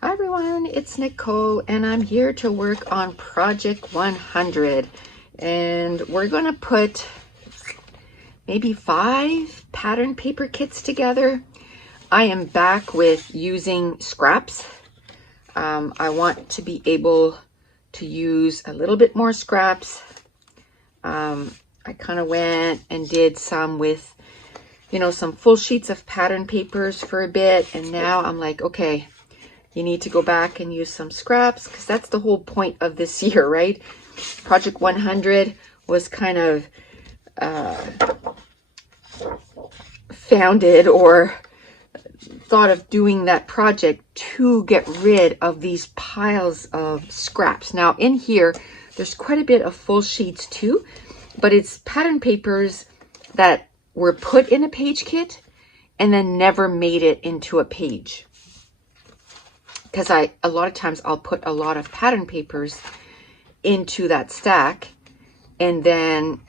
Hi everyone, it's Nicole and I'm here to work on Project 100, and we're going to put maybe 5 pattern paper kits together. I am back with using scraps. I want to be able to use a little bit more scraps. I kind of went and did some with, some full sheets of pattern papers for a bit, and now I'm like, okay, you need to go back and use some scraps, because that's the whole point of this year, right? Project 100 was kind of founded or thought of doing that project to get rid of these piles of scraps. Now in here, there's quite a bit of full sheets too, but it's pattern papers that were put in a page kit and then never made it into a page. Because a lot of times I'll put a lot of pattern papers into that stack, and then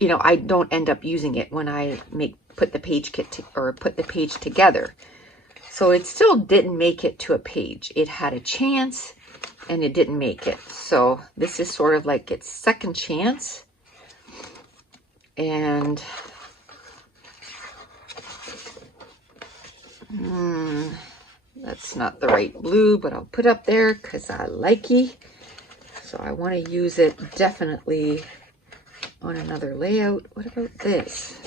I don't end up using it when I put the page kit put the page together. So it still didn't make it to a page. It had a chance and it didn't make it. So this is sort of like its second chance. And that's not the right blue, but I'll put up there because I like it. So I want to use it definitely on another layout. What about this?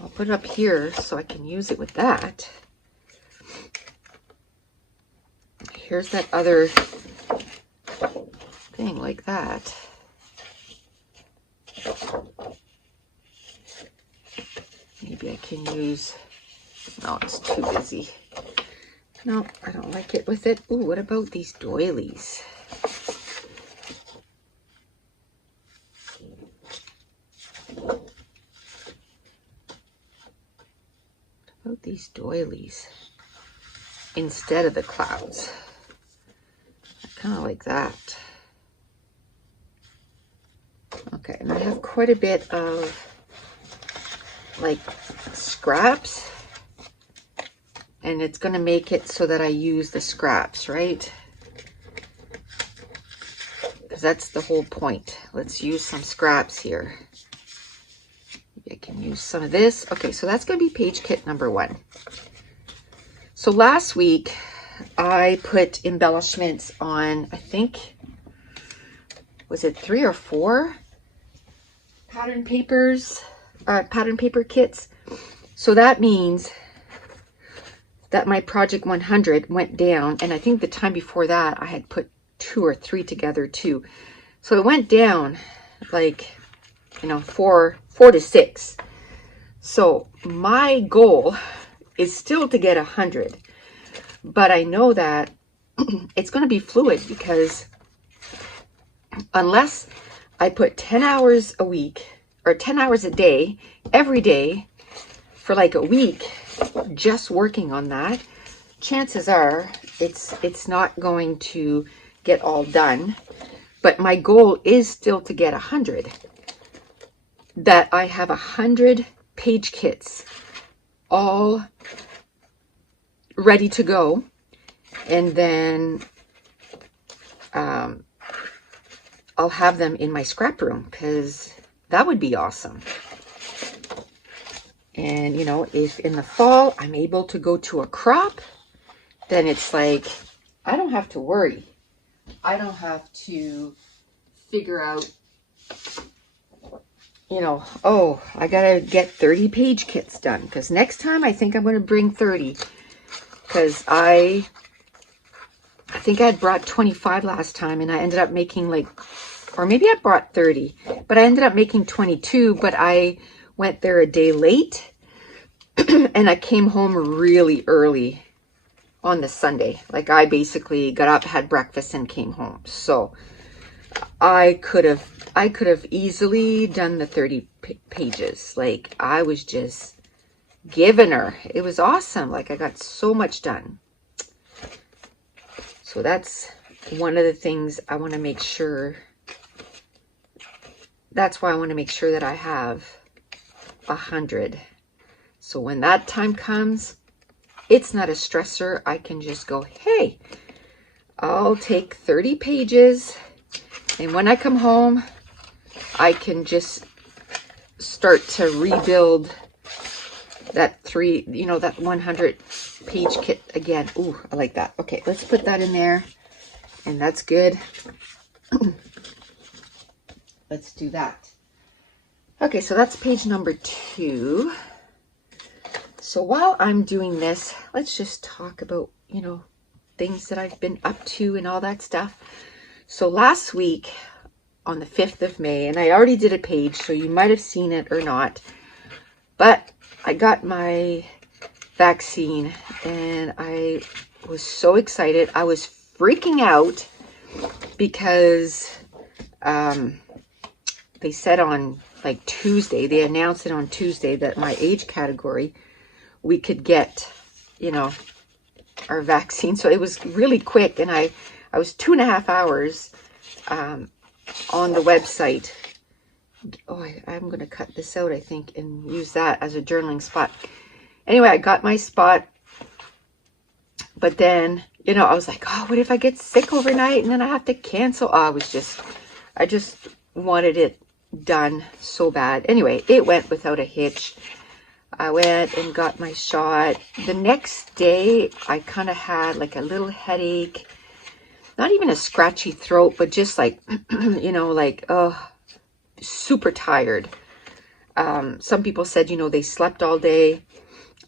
I'll put it up here so I can use it with that. Here's that other thing like that. Maybe I can use, no, it's too busy. No, I don't like it with it. Ooh, what about these doilies? What about these doilies instead of the clouds? I kind of like that. Okay, and I have quite a bit of like scraps, and it's going to make it so that I use the scraps, right? Because that's the whole point. Let's use some scraps here. Maybe I can use some of this. Okay, so that's going to be page kit number 1. So last week I put embellishments on, I think, was it 3 or 4 pattern papers, pattern paper kits. So that means that my Project 100 went down, and I think the time before that I had put 2 or 3 together too. So it went down like, 4 to 6. So my goal is still to get 100, but I know that it's going to be fluid, because unless I put 10 hours a week or 10 hours a day, every day for like a week, just working on that, chances are it's not going to get all done. But my goal is still to get 100. That I have 100 page kits all ready to go, and then I'll have them in my scrap room, because that would be awesome. And if in the fall I'm able to go to a crop, then it's like I don't have to worry. I don't have to figure out, oh, I gotta get 30 page kits done, because next time I think I'm going to bring 30, because I think I had brought 25 last time, and I ended up making or maybe I brought 30, but I ended up making 22, but I went there a day late and I came home really early on the Sunday. Like I basically got up, had breakfast, and came home. So I could have easily done the 30 pages. Like I was just giving her. It was awesome. Like I got so much done. So that's one of the things I want to make sure. That's why I want to make sure that I have 100. So when that time comes, it's not a stressor. I can just go, hey, I'll take 30 pages. And when I come home, I can just start to rebuild that that 100 page kit again. Ooh, I like that. Okay, let's put that in there. And that's good. Let's do that. Okay, so that's page number 2. So while I'm doing this, let's just talk about, things that I've been up to and all that stuff. So last week on the 5th of May, and I already did a page, so you might have seen it or not, but I got my vaccine and I was so excited. I was freaking out because they said on like Tuesday, they announced it on Tuesday that my age category, we could get, our vaccine. So it was really quick. And I was 2.5 hours on the website. Oh, I'm going to cut this out, I think, and use that as a journaling spot. Anyway, I got my spot. But then, I was like, oh, what if I get sick overnight and then I have to cancel? Oh, I just wanted it done so bad. Anyway, it went without a hitch. I went and got my shot. The next day, I kind of had like a little headache. Not even a scratchy throat, but just like, super tired. Some people said, they slept all day.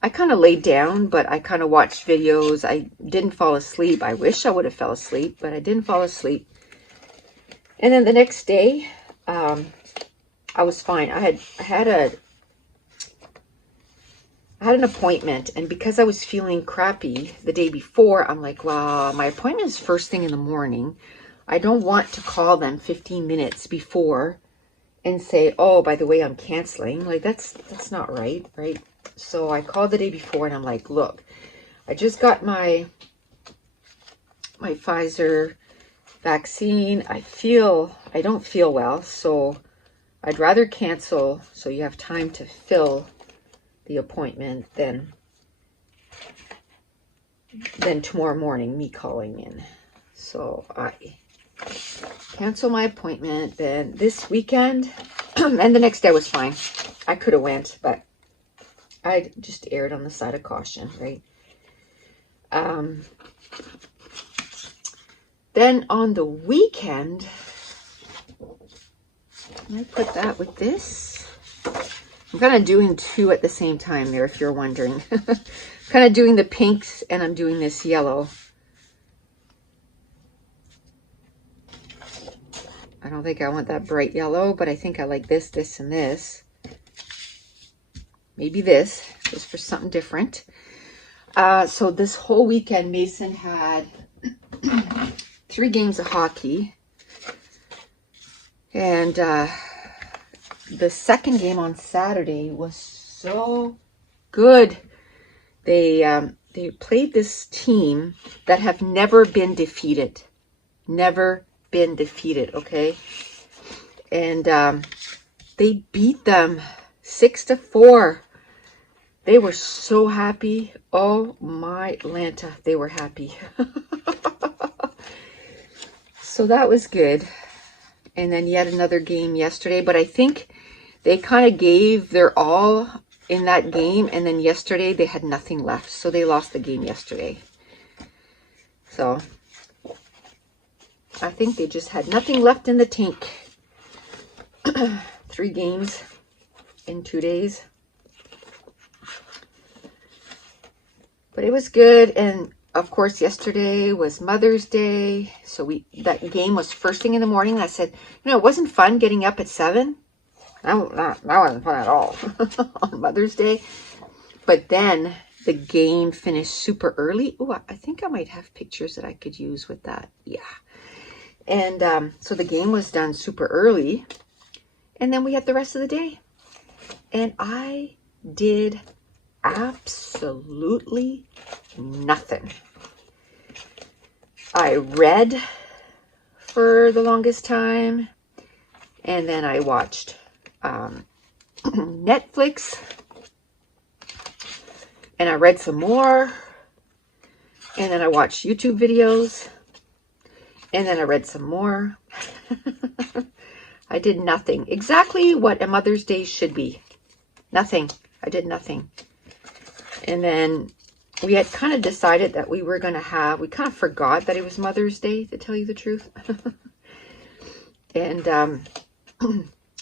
I kind of laid down, but I kind of watched videos. I didn't fall asleep. I wish I would have fell asleep, but I didn't fall asleep. And then the next day, I was fine. I had an appointment, and because I was feeling crappy the day before, I'm like, wow, my appointment is first thing in the morning. I don't want to call them 15 minutes before and say, oh, by the way, I'm canceling. Like, that's not right? So I called the day before and I'm like, look, I just got my Pfizer vaccine. I don't feel well, so I'd rather cancel so you have time to fill the appointment than tomorrow morning me calling in. So I cancel my appointment. Then this weekend and the next day was fine. I could have went, but I just erred on the side of caution, right? Then on the weekend, I put that with this. I'm kind of doing 2 at the same time there, if you're wondering. Kind of doing the pinks and I'm doing this yellow. I don't think I want that bright yellow, but I think I like this, this, and this. Maybe this, just for something different. So this whole weekend, Mason had 3 games of hockey. And the second game on Saturday was so good. They played this team that have never been defeated. Never been defeated, okay? And they beat them 6-4. They were so happy. Oh my Lanta, they were happy. So that was good. And then yet another game yesterday, but I think they kind of gave their all in that game, and then yesterday they had nothing left, so they lost the game yesterday. So I think they just had nothing left in the tank. 3 games in 2 days. But it was good. And of course, yesterday was Mother's Day. So that game was first thing in the morning. I said, it wasn't fun getting up at 7. That wasn't fun at all on Mother's Day. But then the game finished super early. Oh, I think I might have pictures that I could use with that. Yeah. And so the game was done super early. And then we had the rest of the day. And I did absolutely nothing. I read for the longest time. And then I watched Netflix. And I read some more. And then I watched YouTube videos. And then I read some more. I did nothing. Exactly what a Mother's Day should be. Nothing. I did nothing. And then we had kind of decided that we were going to have, we kind of forgot that it was Mother's Day, to tell you the truth. And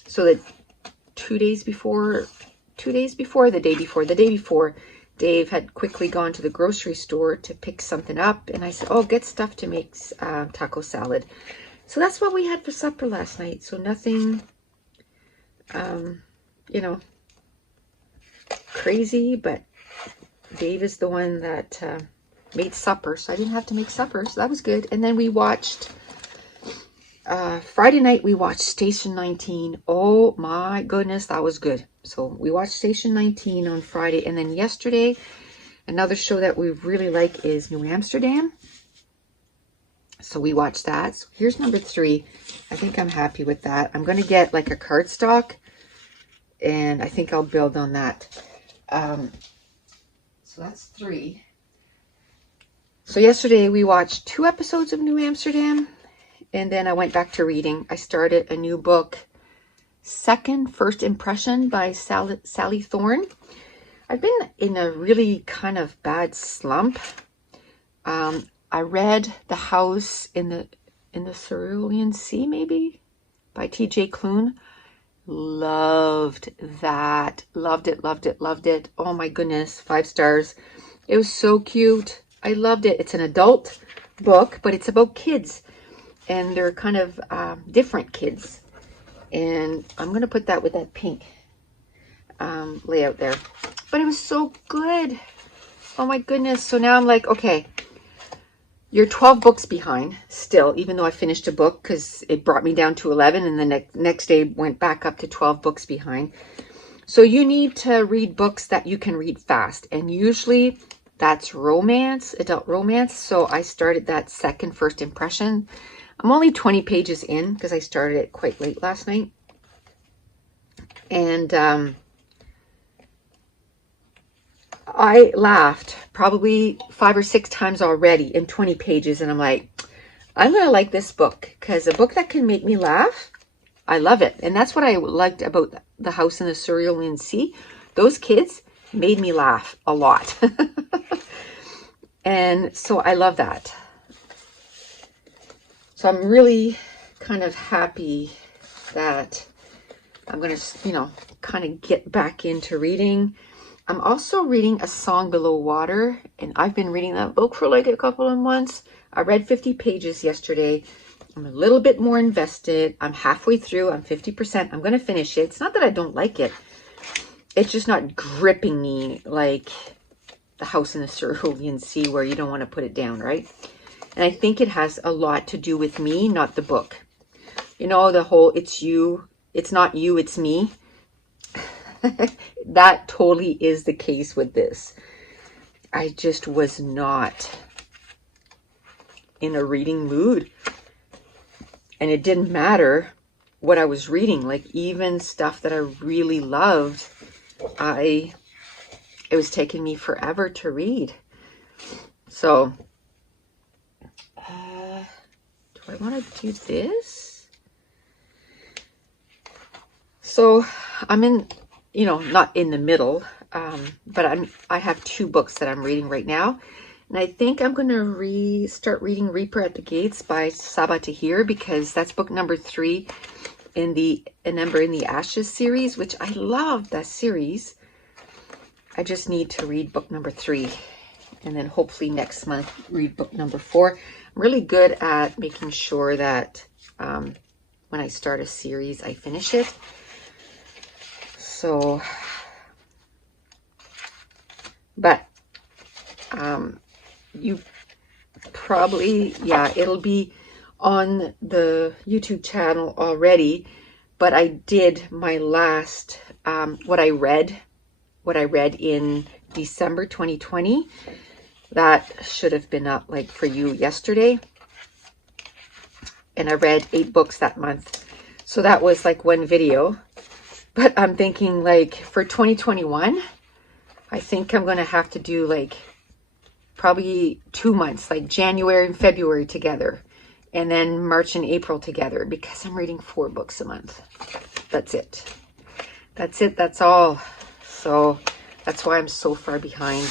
so that the day before, the day before, Dave had quickly gone to the grocery store to pick something up. And I said, oh, get stuff to make taco salad. So that's what we had for supper last night. So nothing, you know, crazy, but Dave is the one that made supper. So I didn't have to make supper. So that was good. And then we watched, Friday night, we watched Station 19. Oh my goodness, that was good. So we watched Station 19 on Friday. And then yesterday, another show that we really like is New Amsterdam. So we watched that. So here's number 3. I think I'm happy with that. I'm going to get like a cardstock, and I think I'll build on that. So that's 3. So yesterday we watched 2 episodes of New Amsterdam, and then I went back to reading. I started a new book, First Impression by Sally Thorne. I've been in a really kind of bad slump. I read The House in the Cerulean Sea, maybe, by T.J. Klune. Loved that. Loved it, loved it, loved it. Oh my goodness, 5 stars. It was so cute. I loved it. It's an adult book, but it's about kids. And they're kind of different kids. And I'm going to put that with that pink layout there. But it was so good. Oh my goodness. So now I'm like, okay, you're 12 books behind still, even though I finished a book because it brought me down to 11, and the next day went back up to 12 books behind. So you need to read books that you can read fast. And usually that's romance, adult romance. So I started that First Impression. I'm only 20 pages in because I started it quite late last night. And I laughed probably 5 or 6 times already in 20 pages. And I'm like, I'm going to like this book, because a book that can make me laugh, I love it. And that's what I liked about The House in the Cerulean Sea. Those kids made me laugh a lot. And so I love that. So I'm really kind of happy that I'm going to, kind of get back into reading. I'm also reading A Song Below Water, and I've been reading that book for like a couple of months. I read 50 pages yesterday. I'm a little bit more invested. I'm halfway through. I'm 50%. I'm going to finish it. It's not that I don't like it. It's just not gripping me like The House in the Cerulean Sea, where you don't want to put it down, right? And I think it has a lot to do with me, not the book. The whole it's you, it's not you, it's me. That totally is the case with this. I just was not in a reading mood. And it didn't matter what I was reading. Like, even stuff that I really loved, it was taking me forever to read. So, do I want to do this? So I'm in, not in the middle, but I have 2 books that I'm reading right now. And I think I'm going to start reading Reaper at the Gates by Sabaa Tahir, because that's book number 3 in the Ember in the Ashes series, which I love that series. I just need to read book number 3, and then hopefully next month read book number 4. I'm really good at making sure that when I start a series, I finish it. So, but you probably, it'll be on the YouTube channel already, but I did my last, what I read in December 2020. That should have been up like for you yesterday. And I read 8 books that month. So that was like one video. But I'm thinking, like, for 2021, I think I'm going to have to do like probably 2 months, like January and February together, and then March and April together, because I'm reading 4 books a month. That's it. That's it. That's all. So that's why I'm so far behind.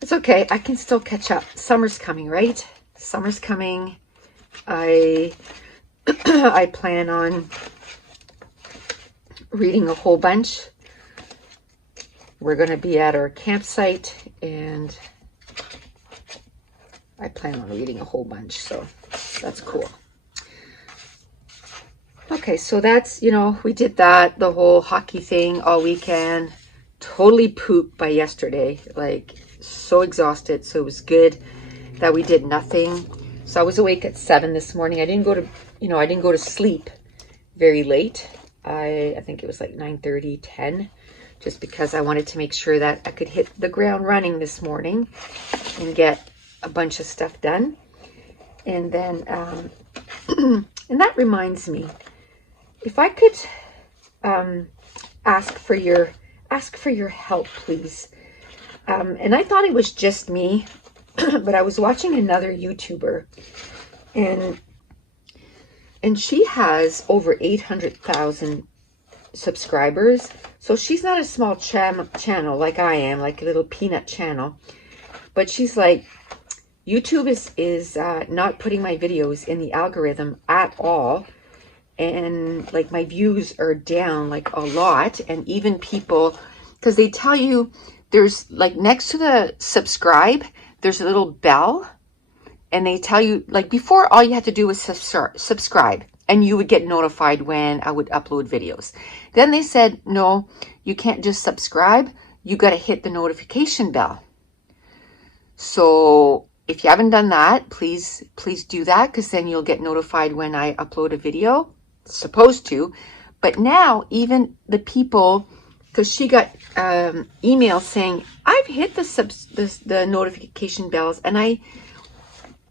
It's okay. I can still catch up. Summer's coming, right? Summer's coming. I plan on reading a whole bunch. We're going to be at our campsite, and I plan on reading a whole bunch, so that's cool. Okay, so that's, you know, we did that, the whole hockey thing all weekend. Totally pooped by yesterday, like so exhausted. So it was good that we did nothing. So I was awake at 7 this morning. I didn't go to sleep very late. I think it was like 9:30, 10, just because I wanted to make sure that I could hit the ground running this morning and get a bunch of stuff done. And then, and that reminds me, if I could ask for your help, please. And I thought it was just me, but I was watching another YouTuber, and she has over 800,000 subscribers. So she's not a small channel like I am, like a little peanut channel. But she's like, YouTube is not putting my videos in the algorithm at all. And like my views are down like a lot. And even people, because they tell you there's like next to the subscribe, there's a little bell. And they tell you, like before, all you had to do was subscribe, and you would get notified when I would upload videos. Then they said, no, you can't just subscribe. You got to hit the notification bell. So if you haven't done that, please do that, because then you'll get notified when I upload a video. It's supposed to. But now even the people, because she got emails saying, I've hit the notification bells, and I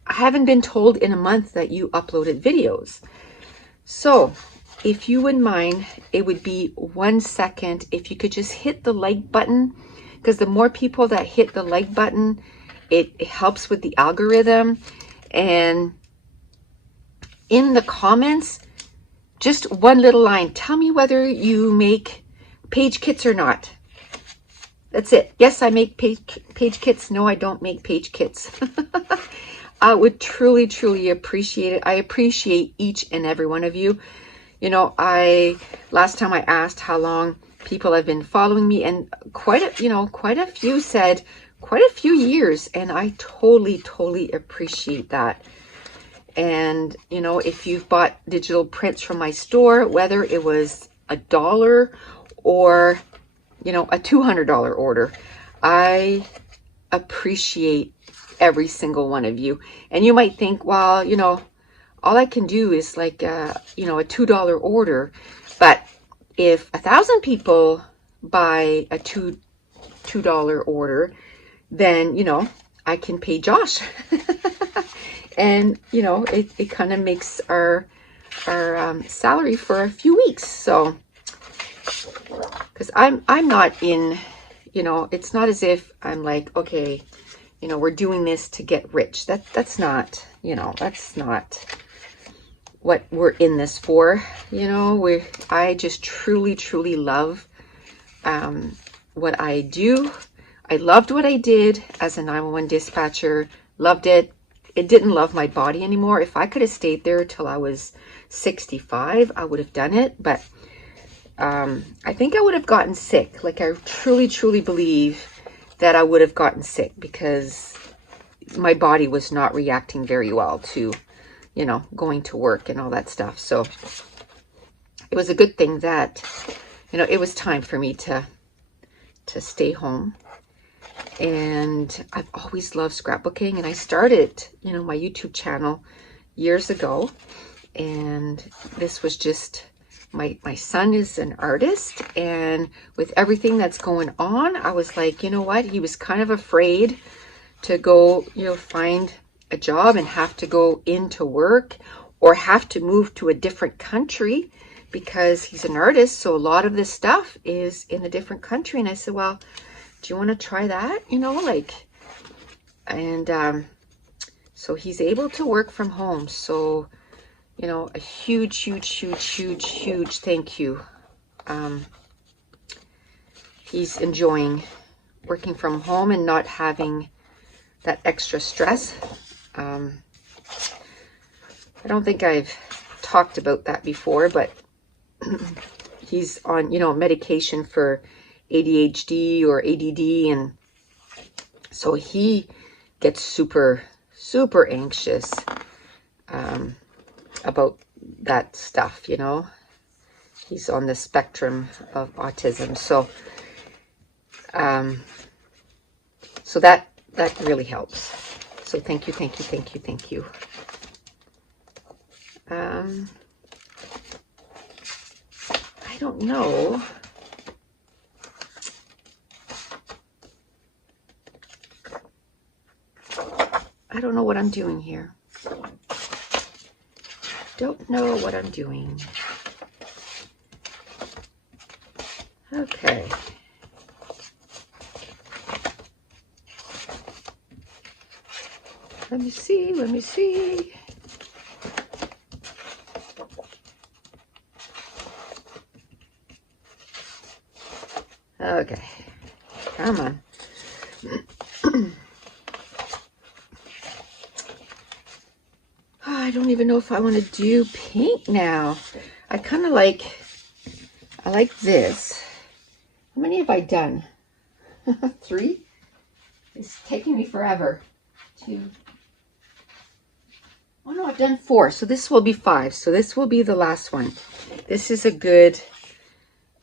haven't been told in a month that you uploaded videos. So if you wouldn't mind, it would be 1 second if you could just hit the like button, because the more people that hit the like button, it helps with the algorithm. And in the comments, just one little line, tell me whether you make page kits or not. That's it. Yes, I make page kits. No, I don't make page kits. I would truly, truly appreciate it. I appreciate each and every one of you. You know, last time I asked how long people have been following me, and quite a few said quite a few years, and I totally, totally appreciate that. And, you know, if you've bought digital prints from my store, whether it was $1 or, you know, a $200 order, I appreciate every single one of you. And you might think, well, you know, all I can do is like, you know, a $2 order. But if 1,000 people buy a $2 order, then, you know, I can pay Josh. And, you know, it kind of makes our salary for a few weeks. So, because I'm not in, you know, it's not as if I'm like, okay, you know, we're doing this to get rich. That's not, you know, that's not what we're in this for. You know, I just truly, truly love what I do. I loved what I did as a 911 dispatcher. Loved it. It didn't love my body anymore. If I could have stayed there till I was 65, I would have done it. But I think I would have gotten sick. Like, I truly, truly believe that I would have gotten sick, because my body was not reacting very well to, you know, going to work and all that stuff. So it was a good thing that, you know, it was time for me to stay home. And I've always loved scrapbooking, and I started, you know, my YouTube channel years ago, and this was just, my son is an artist, and with everything that's going on, I was like, you know what, he was kind of afraid to go, you know, find a job and have to go into work or have to move to a different country, because he's an artist, so a lot of this stuff is in a different country. And I said, well, do you want to try that? You know, like, And so he's able to work from home. So, you know, a huge, huge, huge, huge, huge thank you. He's enjoying working from home and not having that extra stress. I don't think I've talked about that before, but he's on, you know, medication for ADHD or ADD, and so he gets super, super anxious about that stuff, you know. He's on the spectrum of autism, so so that really helps. So thank you, thank you, thank you, thank you. I don't know. I don't know what I'm doing here. Don't know what I'm doing. Okay. Let me see, let me see. Okay, come on. I don't even know if I want to do pink now. I kind of like, I like this. How many have I done? 3? It's taking me forever. 2. Oh no, I've done 4. So this will be 5. So this will be the last one. This is a good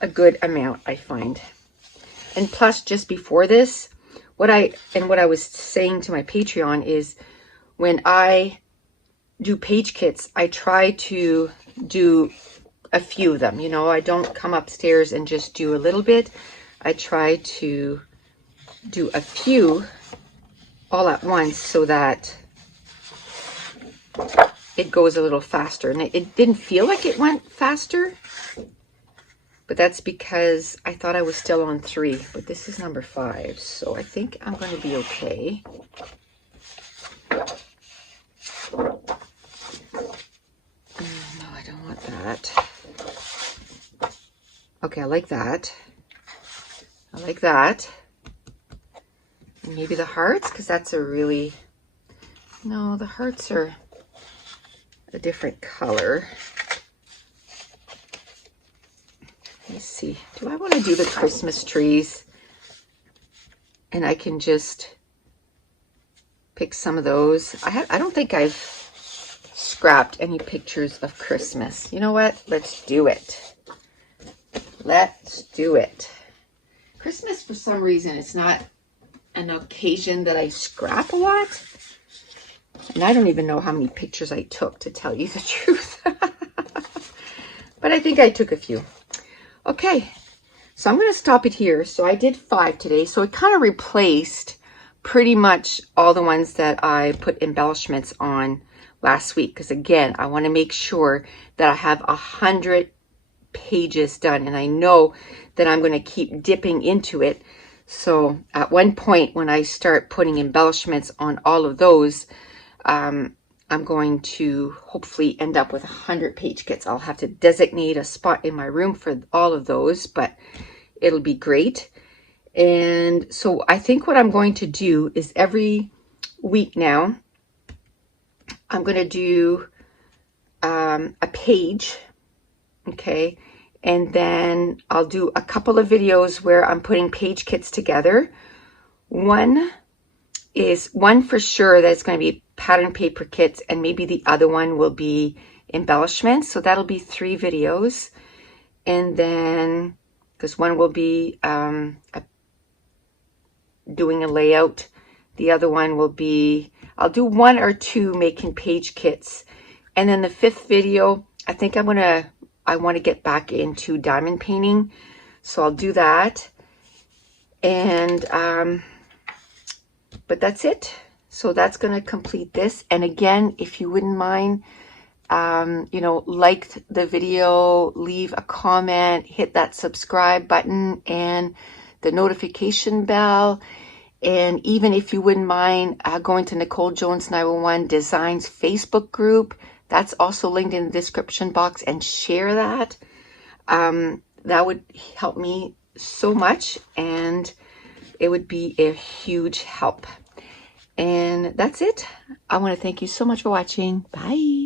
amount, I find. And plus, just before this, what I was saying to my Patreon is, when I do page kits, I try to do a few of them. You know, I don't come upstairs and just do a little bit. I try to do a few all at once so that it goes a little faster. And it didn't feel like it went faster, but that's because I thought I was still on 3, but this is number 5. So I think I'm going to be okay. No, I don't want that. Okay, I like that. I like that. And maybe the hearts, because that's a really... No, the hearts are a different color. Let me see. Do I want to do the Christmas trees? And I can just pick some of those. I don't think I've scrapped any pictures of Christmas. You know what? Let's do it. Let's do it. Christmas, for some reason, it's not an occasion that I scrap a lot. And I don't even know how many pictures I took, to tell you the truth. But I think I took a few. Okay, so I'm going to stop it here. So I did 5 today. So it kind of replaced pretty much all the ones that I put embellishments on last week. Because again, I want to make sure that I have 100 pages done. And I know that I'm going to keep dipping into it. So at one point when I start putting embellishments on all of those, I'm going to hopefully end up with 100 page kits. I'll have to designate a spot in my room for all of those, but it'll be great. And so I think what I'm going to do is every week now, I'm going to do a page, okay? And then I'll do a couple of videos where I'm putting page kits together. One for sure that's going to be pattern paper kits, and maybe the other one will be embellishments. So that'll be 3 videos. And then, because one will be doing a layout, the other one will be, I'll do 1 or 2 making page kits. And then the 5th video, I think I want to get back into diamond painting. So I'll do that. And, but that's it. So that's going to complete this. And again, if you wouldn't mind, you know, like the video, leave a comment, hit that subscribe button and the notification bell. And even if you wouldn't mind going to Nicole Jones 911 Designs Facebook group, that's also linked in the description box, and share that. That would help me so much, and it would be a huge help. And that's it. I want to thank you so much for watching. Bye.